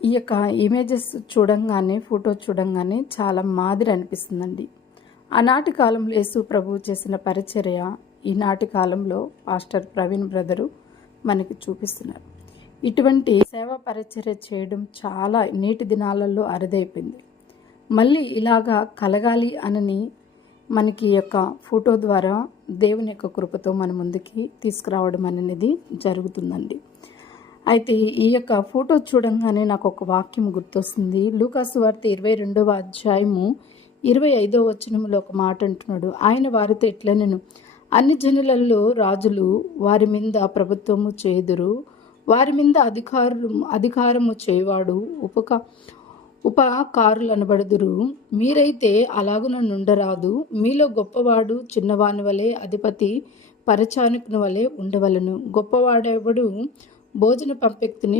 ఈ యొక్క ఇమేజెస్ చూడంగానే, ఫోటో చూడంగానే చాలా మాదిరి అనిపిస్తుందండి. ఆనాటి కాలంలో యేసు ప్రభువు చేసిన పరిచర్య ఈనాటి కాలంలో పాస్టర్ ప్రవీణ్ బ్రదరు మనకి చూపిస్తున్నారు. ఇటువంటి సేవా పరిచర్య చేయడం చాలా నేటి దినాలలో అరుదైపోయింది. మళ్ళీ ఇలాగా కలగాలి అనని మనకి ఈ యొక్క ఫోటో ద్వారా దేవుని యొక్క కృపతో మన ముందుకి తీసుకురావడం అనేది జరుగుతుందండి. అయితే ఈ యొక్క ఫోటో చూడంగానే నాకు ఒక వాక్యం గుర్తొస్తుంది. లూకాసు వార్త 22వ అధ్యాయము 25వ వచనంలో ఒక మాట అంటున్నాడు. ఆయన వారితో ఇట్లనెను, అన్ని జనులలో రాజులు వారి మీద ప్రభుత్వము చేదురు, వారి మీద అధికారము చేయవాడు ఉపకారులు అనబడుదురు. మీరైతే అలాగున నుండరాదు. మీలో గొప్పవాడు చిన్నవాని వలె, అధిపతి పరిచారకుని వలె ఉండవలను. గొప్పవాడెవడు భోజన పంక్తిని